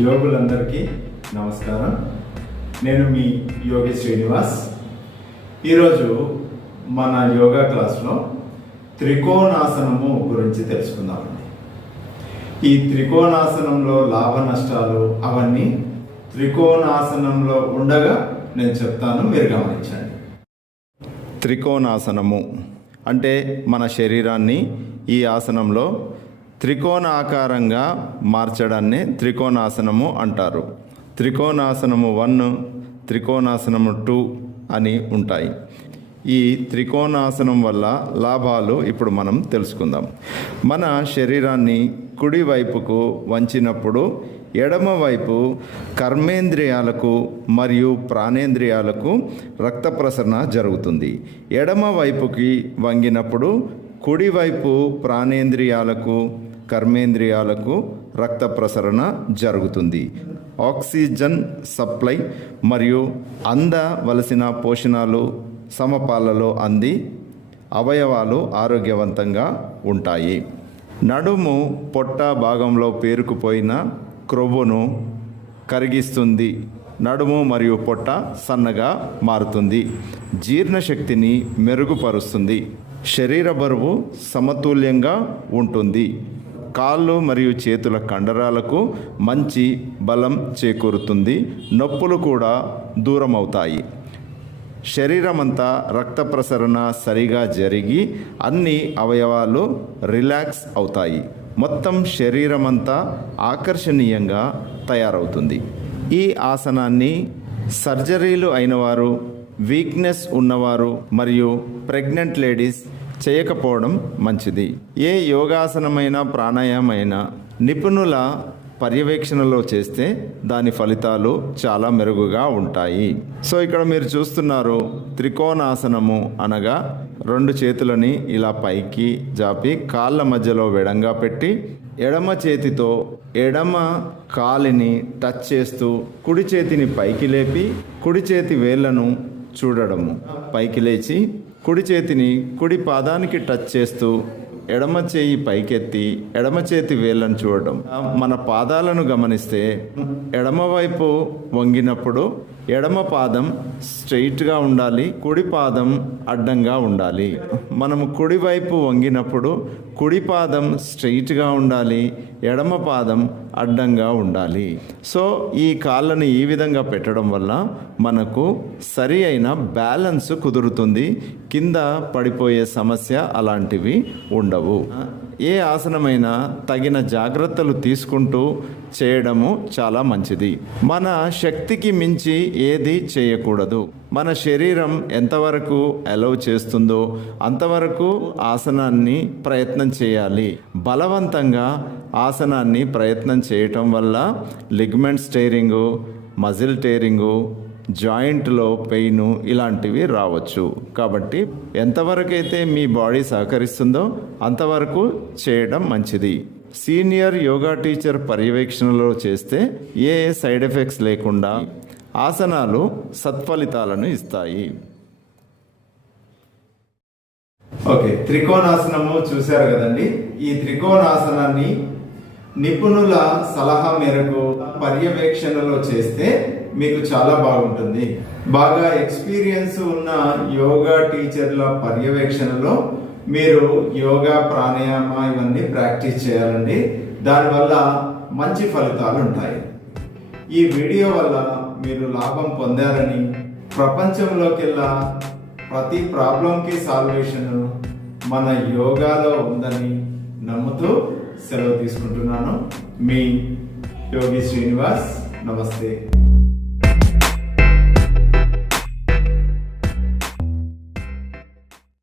యోగులందరికీ నమస్కారం. నేను మీ యోగి శ్రీనివాస్. ఈరోజు మన యోగా క్లాస్లో త్రికోణాసనము గురించి తెలుసుకుందామండి. ఈ త్రికోణాసనంలో లాభ నష్టాలు అవన్నీ త్రికోణాసనంలో ఉండగా నేను చెప్తాను మీరు గమనించండి. త్రికోణాసనము అంటే మన శరీరాన్ని ఈ ఆసనంలో త్రికోణ ఆకారంగా మార్చడాన్ని త్రికోణాసనము అంటారు. త్రికోణాసనము వన్ త్రికోణాసనము టూ అని ఉంటాయి. ఈ త్రికోణాసనం వల్ల లాభాలు ఇప్పుడు మనం తెలుసుకుందాం. మన శరీరాన్ని కుడివైపుకు వంచినప్పుడు ఎడమవైపు కర్మేంద్రియాలకు మరియు ప్రాణేంద్రియాలకు రక్త ప్రసరణ జరుగుతుంది. ఎడమవైపుకి వంగినప్పుడు కుడివైపు ప్రాణేంద్రియాలకు కర్మేంద్రియాలకు రక్త ప్రసరణ జరుగుతుంది. ఆక్సిజన్ సప్లై మరియు అందవలసిన పోషణాలు సమపాలలో అంది అవయవాలు ఆరోగ్యవంతంగా ఉంటాయి. నడుము పొట్ట భాగంలో పేరుకుపోయిన క్రొవ్వును కరిగిస్తుంది. నడుము మరియు పొట్ట సన్నగా మారుతుంది. జీర్ణశక్తిని మెరుగుపరుస్తుంది. శరీర బరువు సమతుల్యంగా ఉంటుంది. కాళ్ళు మరియు చేతుల కండరాలకు మంచి బలం చేకూరుతుంది. నొప్పులు కూడా దూరం అవుతాయి శరీరమంతా రక్త ప్రసరణ సరిగా జరిగి అన్ని అవయవాలు రిలాక్స్ అవుతాయి. మొత్తం శరీరమంతా ఆకర్షణీయంగా తయారవుతుంది. ఈ ఆసనాన్ని సర్జరీలు అయినవారు వీక్నెస్ ఉన్నవారు మరియు ప్రెగ్నెంట్ లేడీస్ చేయకపోవడం మంచిది. ఏ యోగాసనమైన ప్రాణాయామైనా నిపుణుల పర్యవేక్షణలో చేస్తే దాని ఫలితాలు చాలా మెరుగుగా ఉంటాయి. సో ఇక్కడ మీరు చూస్తున్నారు త్రికోణాసనము అనగా రెండు చేతులని ఇలా పైకి జాపి కాళ్ళ మధ్యలో వెడంగా పెట్టి ఎడమ చేతితో ఎడమ కాలిని టచ్ చేస్తూ కుడి చేతిని పైకి లేపి కుడి చేతి వేళ్ళను చూడడము. పైకి లేచి కుడి చేతిని కుడి పాదానికి టచ్ చేస్తూ ఎడమ చేయి పైకెత్తి ఎడమ చేతి వేళ్ళను చూడడం మన పాదాలను గమనిస్తే ఎడమవైపు వంగినప్పుడు ఎడమ పాదం స్ట్రెయిట్గా ఉండాలి కుడి పాదం అడ్డంగా ఉండాలి. మనము కుడివైపు వంగినప్పుడు కుడి పాదం స్ట్రెయిట్గా ఉండాలి ఎడమ పాదం అడ్డంగా ఉండాలి. సో ఈ కాళ్ళని ఈ విధంగా పెట్టడం వల్ల మనకు సరి అయిన బ్యాలెన్స్ కుదురుతుంది. కింద పడిపోయే సమస్య అలాంటివి ఉండవు. ఏ ఆసనమైనా తగిన జాగ్రత్తలు తీసుకుంటూ చేయడము చాలా మంచిది. మన శక్తికి మించి ఏది చేయకూడదు. మన శరీరం ఎంతవరకు అలౌ చేస్తుందో అంతవరకు ఆసనాన్ని ప్రయత్నం చేయాలి. బలవంతంగా ఆసనాన్ని ప్రయత్నం చేయటం వల్ల లిగ్మెంట్ స్టేరింగు మజిల్ టేరింగు జాయింట్లో పెయిన్ ఇలాంటివి రావచ్చు. కాబట్టి ఎంతవరకు అయితే మీ బాడీ సహకరిస్తుందో అంతవరకు చేయడం మంచిది. సీనియర్ యోగా టీచర్ పర్యవేక్షణలో చేస్తే ఏ సైడ్ ఎఫెక్ట్స్ లేకుండా ఆసనాలు సత్ఫలితాలను ఇస్తాయి. ఓకే త్రికోణాసనము చూశారు కదండి? ఈ త్రికోణాసనాన్ని నిపుణుల సలహా మేరకు పర్యవేక్షణలో చేస్తే మీకు చాలా బాగుంటుంది. బాగా ఎక్స్పీరియన్స్ ఉన్న యోగా టీచర్ల పర్యవేక్షణలో మీరు యోగా ప్రాణాయామ ఇవన్నీ ప్రాక్టీస్ చేయాలండి. దానివల్ల మంచి ఫలితాలు ఉంటాయి ఈ వీడియో వల్ల మీరు లాభం పొందారని ప్రపంచంలోకెల్లా ప్రతి ప్రాబ్లంకి సాల్వేషన్ మన యోగాలో ఉందని నమ్ముతూ సెలవు తీసుకుంటున్నాను. మీ యోగి శ్రీనివాస్ నమస్తే.